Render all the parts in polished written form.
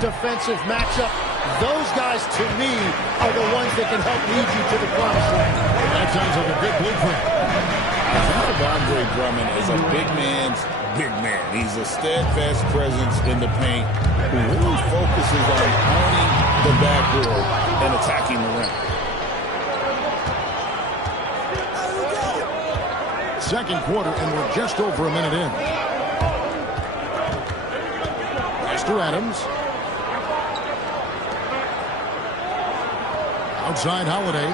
defensive matchup. Those guys, to me, are the ones that can help lead you to the promised land. That sounds like a good blueprint. Think of Andre Drummond as a big man's big man. He's a steadfast presence in the paint who really focuses on owning the backboard and attacking the rim. Second quarter, and we're just over a minute in. Pass to Adams. Outside Holiday.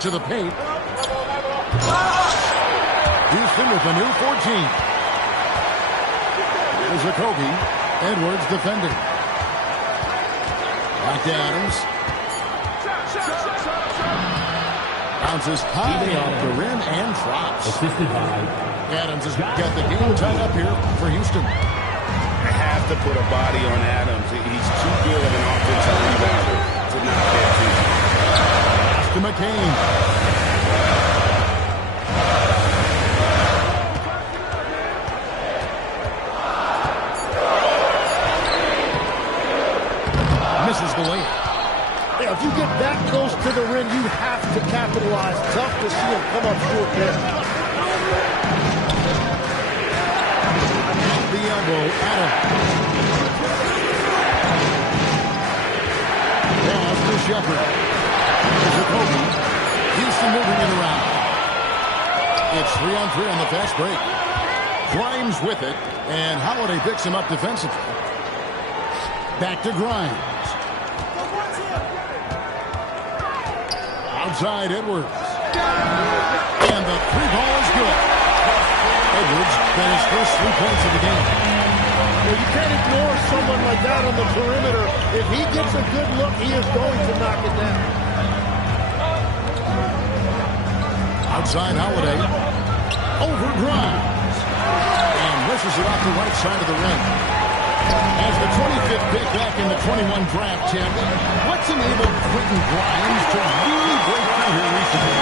To the paint. Houston with a new 14. Here's Okogie. Edwards defending. Back to Adams. Bounces high off the rim and drops. Assisted by Adams has got the game tied up here for Houston. They have to put a body on Adams. He's too good of an offensive rebounder to not pay attention. Pass to McCain. Misses the layup. If you get that close to the rim, you have to capitalize. Tough to see him come up short there. At the elbow, Adams. Pass to Shepherd. Here's Okogie. Houston moving it around. It's 3-on-3 on the fast break. Grimes with it, and Holiday picks him up defensively. Back to Grimes. Outside Edwards. And the three ball is good. Edwards got his first 3 points of the game. Well, you can't ignore someone like that on the perimeter. If he gets a good look, he is going to knock it down. Outside Holiday. Over Grimes. And wishes it off the right side of the rim. As the 25th pick back in the 21 draft, Tim, what's enabled Quentin Grimes to really break through here recently?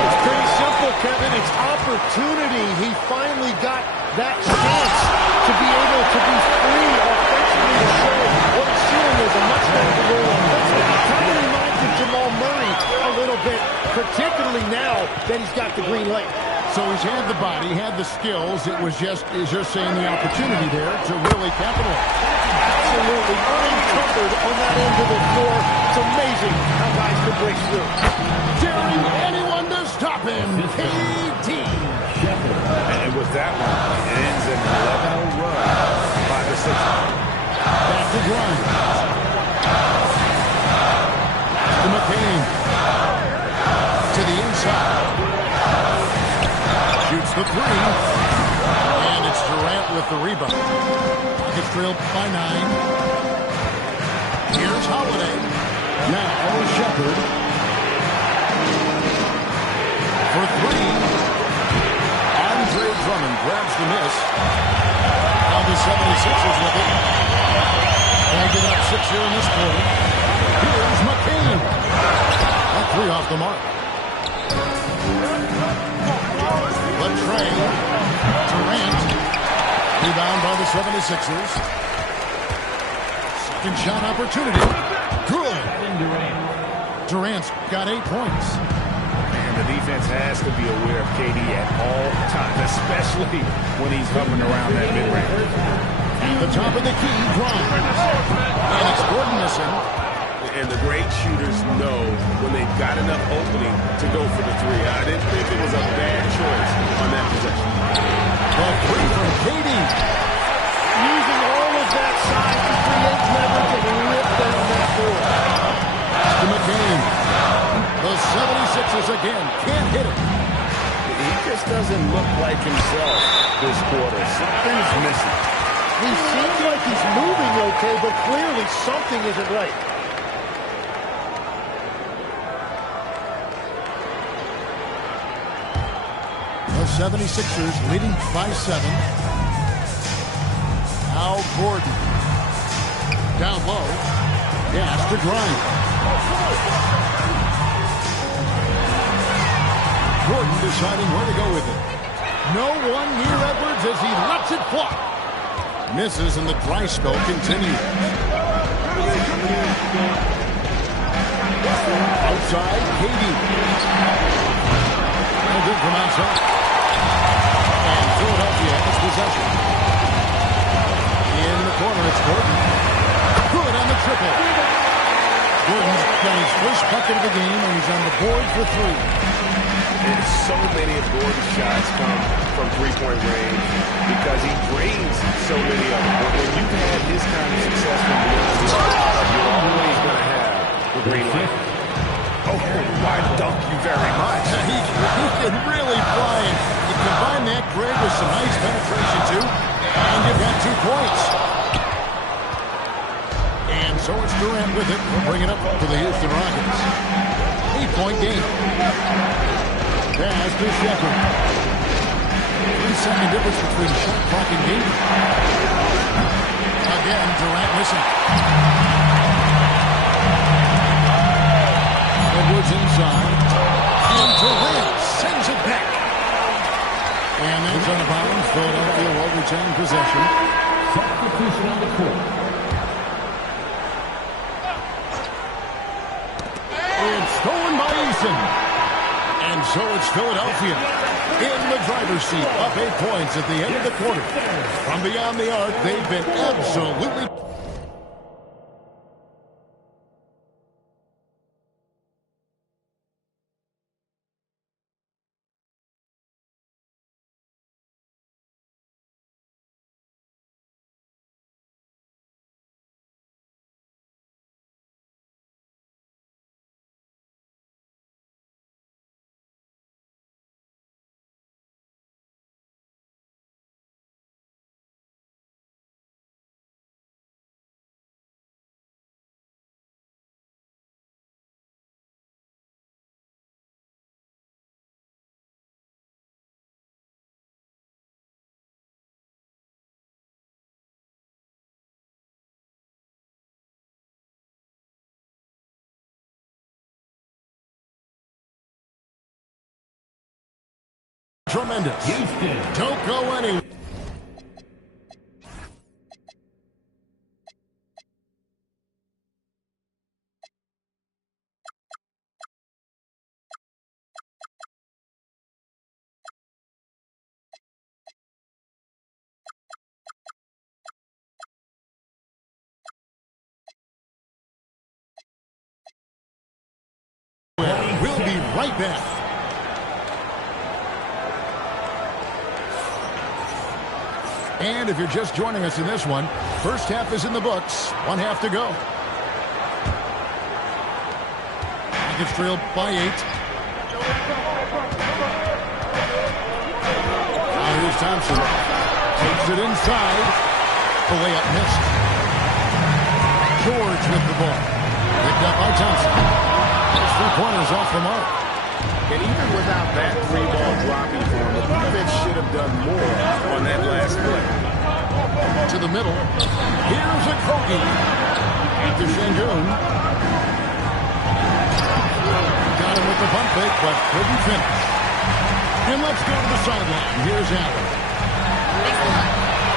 It's pretty simple, Kevin. It's opportunity. He finally got that chance to be able to be free offensively to show what his ceiling is. A much better role offensively. Kind of reminds of Jamal Murray a little bit, particularly now that he's got the green light. So he's had the body, had the skills. It was just, as you're saying, the opportunity there to really capitalize. Absolutely unencumbered on that end of the floor. It's amazing how guys can break through. Daring anyone to stop him. KD. And with that one, it ends in an 11-0 run by the Sixers. Back to Grimes. To McCain. To the inside. Shoots the three. And it's Durant with the rebound. Rockets trailed by 9. Here's Holiday. Now Shepherd. For 3. Andre Drummond grabs the miss. Now the 76ers with it. They'll get up 6 here in this quarter. Here's McCain. That 3 off the mark. Latrey. Durant. Rebound by the 76ers. Second shot opportunity. Good. Durant's got 8 points. And the defense has to be aware of KD at all times, especially when he's hovering around that mid-range. At the top of the key, Grimes. And it's Gordon missing. And the great shooters know when they've got enough opening to go for the 3. I didn't think it was a bad choice on that possession. The 3 from KD. Using all of that size to create leverage and rip down that board. To McCain. The 76ers again can't hit it. He just doesn't look like himself this quarter. Something's missing. He seems like he's moving okay, but clearly something isn't right. The 76ers leading by 7. Now Gordon. Down low. Pass to Grimes. Gordon deciding where to go with it. No one near Edwards as he lets it fly. Misses, and the dry spell continues. Outside, Katie. No good from outside. And Philadelphia has possession. In the corner, it's Gordon. Good on the triple. Gordon's got his first bucket of the game, and he's on the board for 3. And so many of Gordon's shots come from three-point range because he drains so many of them. But when you've had his kind of success from beyond the arc, you're always going to have the green light. Oh, why thank you very much. He can really fly it. You combine that grade with some nice penetration, too, and you've got 2 points. And so it's Durant with it. We'll bring it up to the Houston Rockets. 8-point game. Pass to Shepard. 3-second difference between shot clock and game. Again, Durant missing. Edwards inside. And Durant sends it back. And that's on the bounds. Philadelphia will retain possession. Substitution on the court. It's stolen by Eason. And so it's Philadelphia in the driver's seat, up 8 points at the end of the quarter. From beyond the arc, they've been absolutely... Tremendous. Houston. Don't go anywhere. We'll be right back. And if you're just joining us in this one, first half is in the books. 1 half to go. Rockets trailed by 8. Now here's Thompson. Takes it inside. The layup missed. George with the ball. Picked up by Thompson. Those 3 pointers off the mark. And even without that 3-ball dropping for him, the defense should have done more on that last play. To the middle. Here's a Kogi. After Şengün. Got him with the pump fake, but couldn't finish. And let's go to the sideline. Here's Allen. Thanks a lot.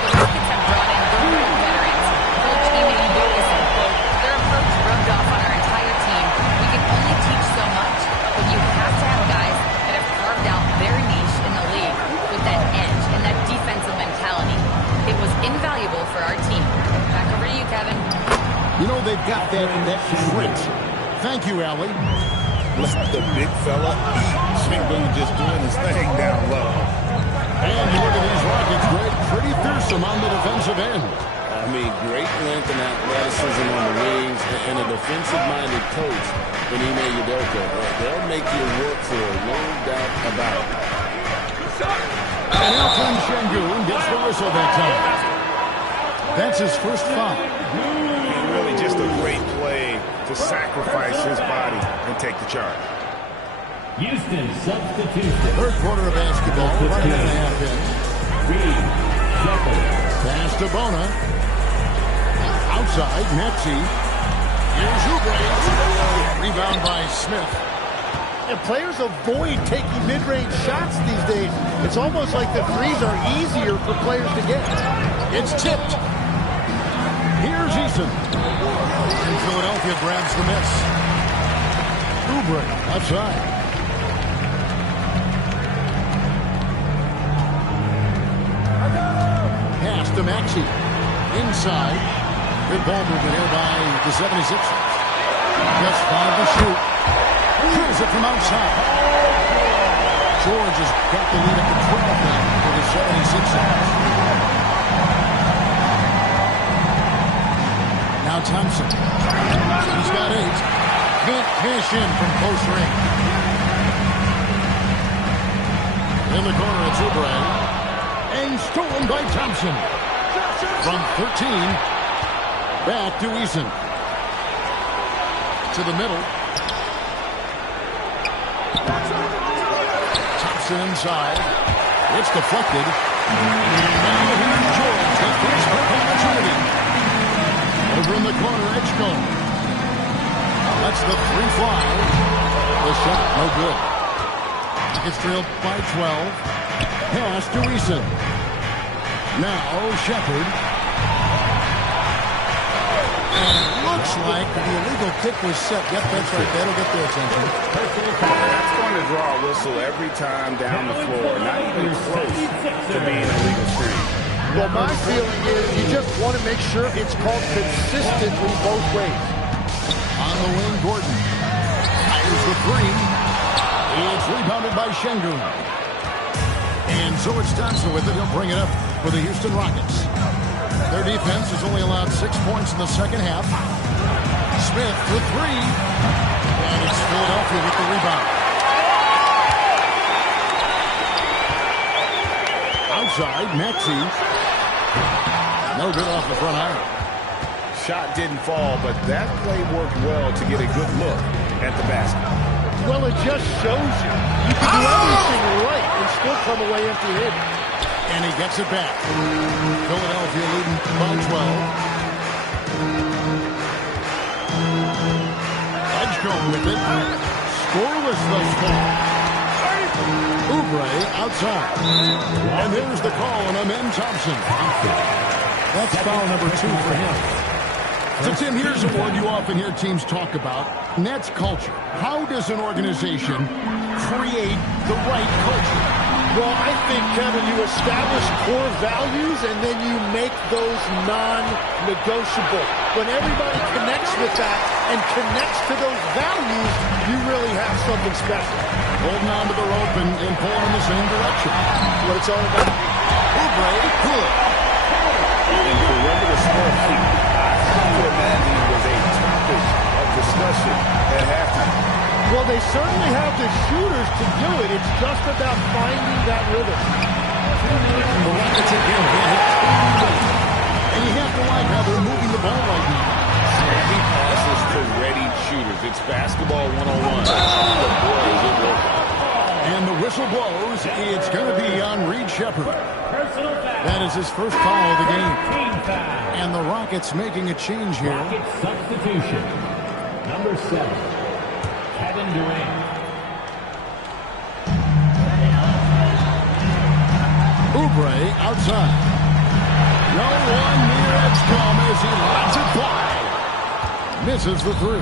The Rockets have brought in proven veterans. Coach Ime Udoka said, quote, their approach rubbed off on our entire team. We can only teach so much, but you have to have guys that have carved out their niche in the league with that edge and that defensive mentality. It was invaluable for our team. Back over to you, Kevin. You know, they've got that grit. Thank you, Allie. Let the big fella eat. Şengün just doing his thing down low. And you look at these Rockets, Greg, pretty fearsome on the defensive end. I mean, great length and athleticism on the wings, and a defensive-minded coach in Ime Udoka. They'll make you work for it, no doubt about it. And Elton Şengün gets the whistle that time. That's his first foul. And really just a great play to sacrifice his body and take the charge. Houston substitution. Third quarter of basketball, 1.5 in. Reed, Shepard. Pass to Bona. Outside, Netsy. Here's Oubre. Rebound by Smith. And players avoid taking mid-range shots these days. It's almost like the threes are easier for players to get. It's tipped. Here's Eason. And Philadelphia grabs the miss. Oubre outside. Pass to Maxey. Inside. Good ball movement here by the 76ers. Just 5 to shoot. Drills it from outside. George has got the lead at the 12 now for the 76ers. Now Thompson. He's got 8. Can't cash in from close range. In the corner, it's Oubre. And stolen by Thompson. From 13, back to Eason. To the middle. Thompson inside. It's deflected. Now here's George, the first break opportunity. Over in the corner, Edgecombe. That's the 3-fly. The shot, no good. It's trailed by 12. Pass to Eason. Now Shepherd. And it looks like the illegal kick was set. Yep, that's right. That'll get their attention. That's going to draw a whistle every time down the floor. Not even close to being a legal screen. Well, my feeling is you just want to make sure it's called consistently both ways. On the wing, Gordon. Fires the 3. It's rebounded by Şengün. And so it's Thompson with it. He'll bring it up for the Houston Rockets. Their defense has only allowed 6 points in the second half. Smith for 3. And it's Philadelphia with the rebound. Outside, Maxey. No good off the front iron. Shot didn't fall, but that play worked well to get a good look at the basket. Well, it just shows you can do everything right and still come away empty-handed. And he gets it back. Philadelphia leading by 12. Edgecombe with it. Scoreless thus far. Oubre outside. And there's the call on Amen Thompson. That's foul number 2 for him. So, Tim, here's a word you often hear teams talk about, and that's culture. How does an organization create the right culture? Well, I think, Kevin, you establish core values and then you make those non-negotiable. When everybody connects with that and connects to those values, you really have something special. Holding on to the rope and pulling in the same direction. That's what it's all about. Oubre, good. And perimeter score feet, I have to imagine it was a topic of discussion at halftime. Well, they certainly have the shooters to do it. It's just about finding that rhythm. The Rockets again hit. And you have to like how they're moving the ball right now. Snappy passes to ready shooters. It's basketball 101. But boy, is it working. And the whistle blows. It's going to be on Reed Shepherd. That is his first foul of the game. And the Rockets making a change here. Rocket substitution. Number 7, Kevin Durant. Oubre outside. No one near Edgecombe as he lets it fly. Misses the 3.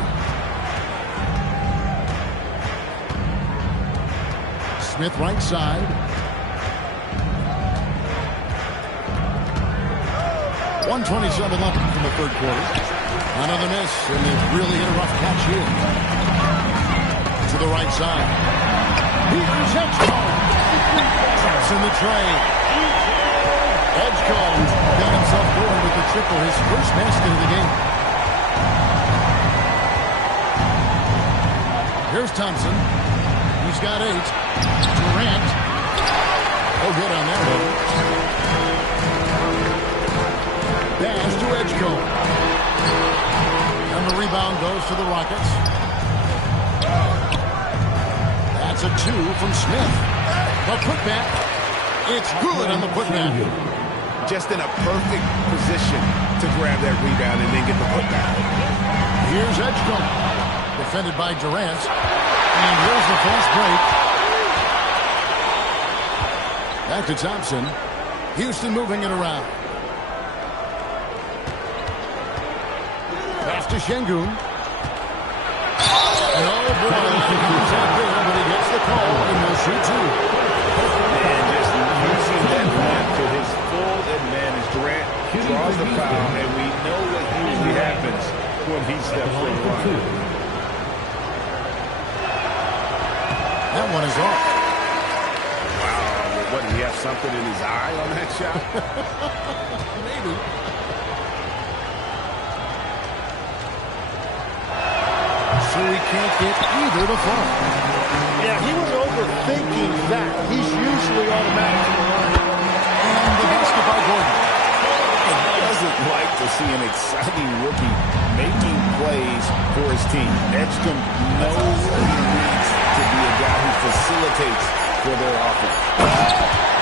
Smith right side. 1:27 left from the third quarter. Another miss, and they've really hit a rough catch here. To the right side. Here's Edgecombe. Traps in the tray. Edgecombe got himself going with the triple, his first basket of the game. Here's Thompson. He's got 8. Durant. Oh, good on that one. Pass to Edgecombe. And the rebound goes to the Rockets. That's a 2 from Smith. The putback. It's good on the putback. Just in a perfect position to grab that rebound and then get the putback. Here's Edgecombe. Defended by Durant. And here's the fast break. Back to Thompson. Houston moving it around. Pass to Şengün. No, boy, he's out there, but he gets the call, and will shoot two. And just using that line to his full advantage. Durant draws the foul, and we know what usually happens when he steps in the line. That one is off. Wow, what, did he have something in his eye on that shot? Maybe. So he can't get either to fall. Yeah, he was overthinking that. He's usually automatic. And the basket by Gordon. He doesn't like to see an exciting rookie making plays for his team. Edgecombe knows he needs to be a guy who facilitates for their offense.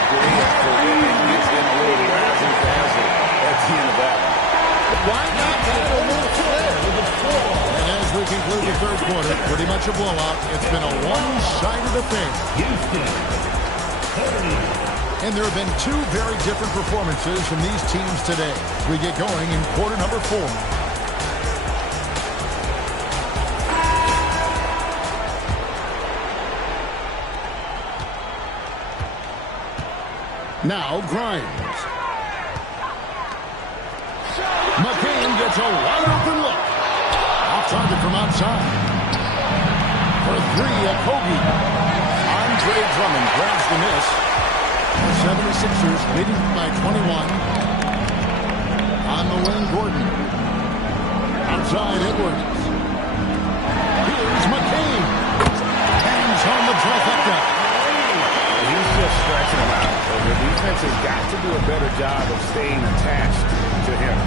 Great effort, and gets in a little razzle-dazzle at the end of that one. Why not have a little flare with the floor? And as we conclude the third quarter, pretty much a blowout. It's been a one-sided affair. Houston, 30. And there have been two very different performances from these teams today. We get going in quarter number 4. Now Grimes. McCain gets a wide open look. Off target from outside. For 3, Okogie. Andre Drummond grabs the miss. The 76ers leading by 21. On the wing, Gordon. Outside, Edwards. Here's McCain. Hands on the trifecta. He's just stretching him out. The defense has got to do a better job of staying attached to him.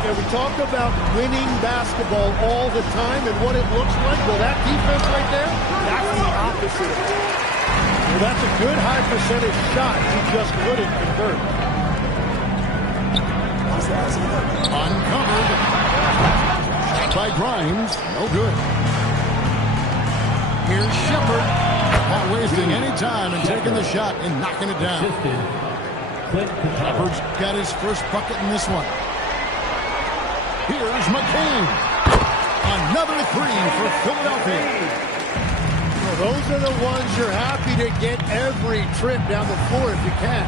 Yeah, we talk about winning basketball all the time and what it looks like. Well, that defense right there, that's the opposite of that. Well, that's a good high percentage shot. He just couldn't convert. Uncovered. Shot by Grimes. No good. Here's Shepherd. Not wasting any time and taking the shot and knocking it down. Shepherd's got his first bucket in this one. Here's McCain. Another 3 for Philadelphia. Well, those are the ones you're happy to get every trip down the floor if you can.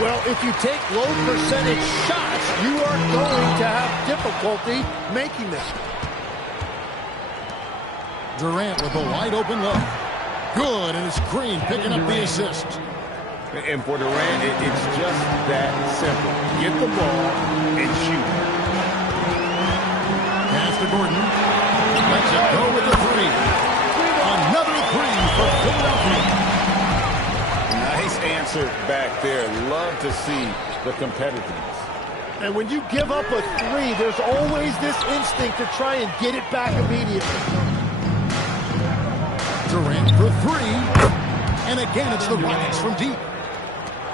Well, if you take low percentage shots, you are going to have difficulty making them. Durant with a wide open look. Good, and it's Green picking up the assist. And for Durant, it's just that simple. Get the ball and shoot. Pass to Gordon. Lets it go with the 3. Another 3 for Philadelphia. Nice answer back there. Love to see the competitiveness. And when you give up a 3, there's always this instinct to try and get it back immediately. Durant for 3. And again, it's the Rockets from deep.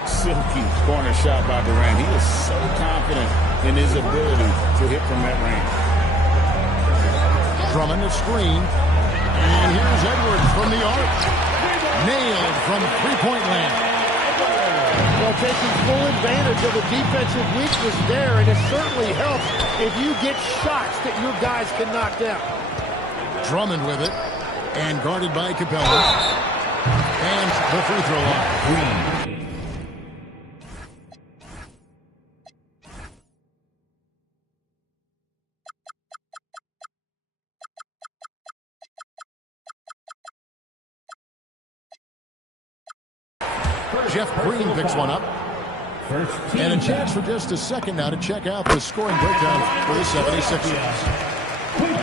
Silky corner shot by Durant. He is so confident in his ability to hit from that range. Drummond a screen. And here's Edwards from the arc. Nailed from three-point land. Well, taking full advantage of the defensive weakness there, and it certainly helps if you get shots that your guys can knock down. Drummond with it. And guarded by Capella. And the free throw line. Green. Jeff Green picks one up. And a chance for just a second now to check out the scoring breakdown for the 76ers.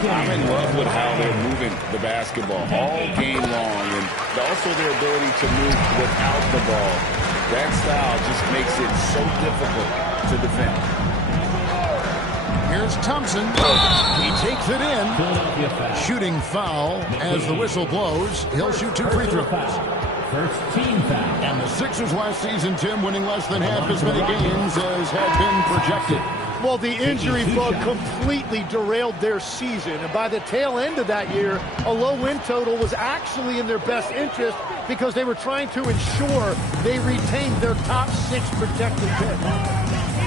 I'm in love with how they're moving the basketball all game long, and also their ability to move without the ball. That style just makes it so difficult to defend. Here's Thompson. He takes it in. Shooting foul as the whistle blows. He'll shoot 2 free throws. First team foul. And the Sixers last season, Tim, winning less than half as many games as had been projected. Well, the injury bug completely derailed their season. And by the tail end of that year, a low win total was actually in their best interest because they were trying to ensure they retained their top 6 protected pick.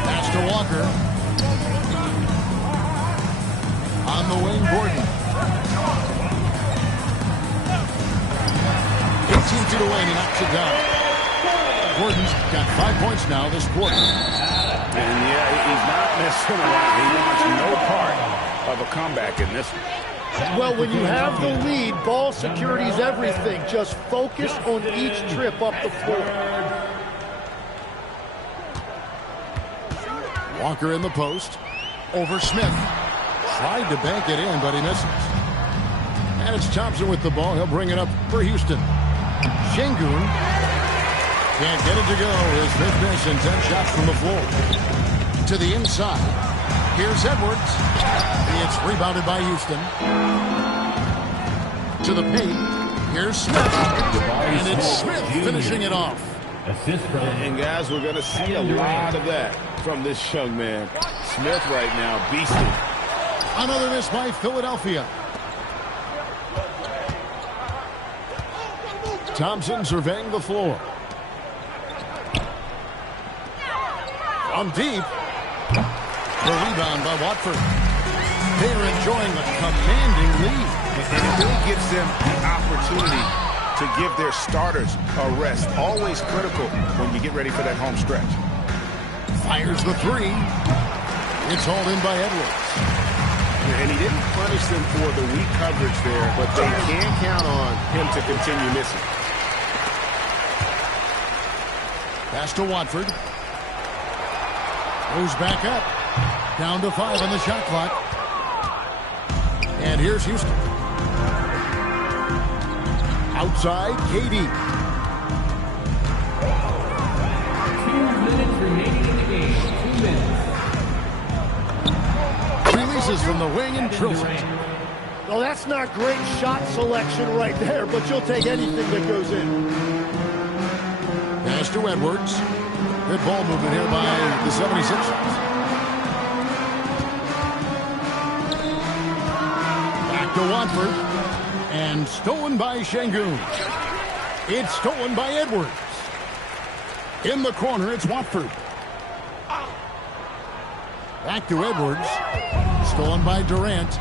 Pass to Walker. On the wing, Gordon. 18 feet away, and he knocks it down. Gordon's got 5 points now this quarter. And yeah, he's not messing around. He wants no part of a comeback in this one. Well, when you have the lead, ball security is everything. Just focus on each trip up the floor. Walker in the post. Over Smith. Tried to bank it in, but he misses. And it's Thompson with the ball. He'll bring it up for Houston. Şengün can't get it to go. His 5th miss and 10 shots from the floor. To the inside. Here's Edwards. It's rebounded by Houston. To the paint. Here's Smith. And it's Smith finishing it off. Assist from And guys, we're going to see a lot of that from this young man. Smith right now, beasting. Another miss by Philadelphia. Thompson surveying the floor. From deep. The rebound by Watford. They're enjoying the commanding lead. And it really gives them the opportunity to give their starters a rest. Always critical when you get ready for that home stretch. Fires the 3. It's hauled in by Edwards. And he didn't punish them for the weak coverage there, but they can count on him to continue missing. Pass to Watford. Goes back up. Down to 5 on the shot clock. And here's Houston. Outside, KD. 2 minutes remaining in the game. 2 minutes. Releases from the wing and drills it. Well, that's not great shot selection right there, but you'll take anything that goes in. Pass to Edwards. Good ball movement here by the 76ers. Back to Watford. And stolen by Şengün. It's stolen by Edwards. In the corner, it's Watford. Back to Edwards. Stolen by Durant.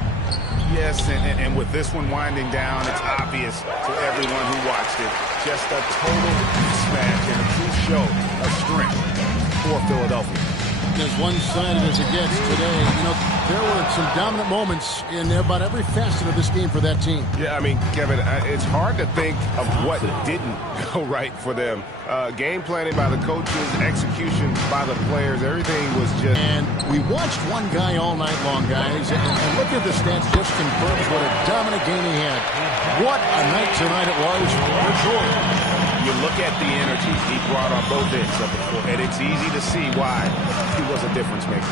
Yes, and with this one winding down, it's obvious to everyone who watched it. Just a total mismatch and a true show of strength for Philadelphia. As one-sided as it gets today, you know, there were some dominant moments in about every facet of this game for that team. Yeah, I mean, Kevin, it's hard to think of what didn't go right for them. Game planning by the coaches, execution by the players, everything was just... And we watched one guy all night long, guys, and look at the stats, just confirms what a dominant game he had. What a night tonight it was for sure. You look at the energy he brought on both ends of the floor, and it's easy to see why he was a difference maker.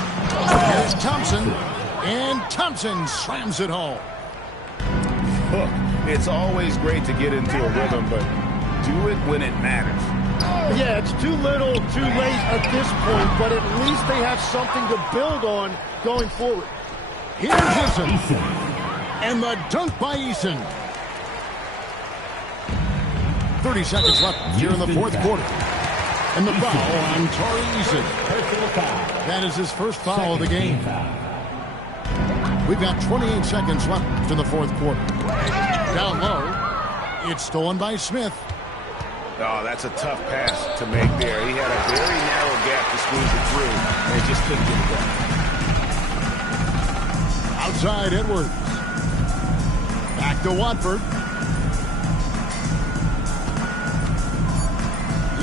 Here's Thompson, and Thompson slams it home. Look, it's always great to get into a rhythm, but do it when it matters. Yeah, it's too little, too late at this point, but at least they have something to build on going forward. Here's Eason, and the dunk by Eason. 30 seconds left here in the fourth quarter. And the foul on Tari Eason. That is his first foul of the game. We've got 28 seconds left in the fourth quarter. Down low, it's stolen by Smith. Oh, that's a tough pass to make there. He had a very narrow gap to squeeze it through, and he just couldn't get it done. Outside Edwards. Back to Watford.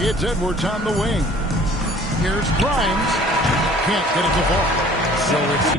It's Edwards on the wing. Here's Grimes. Can't get it to fall. So it's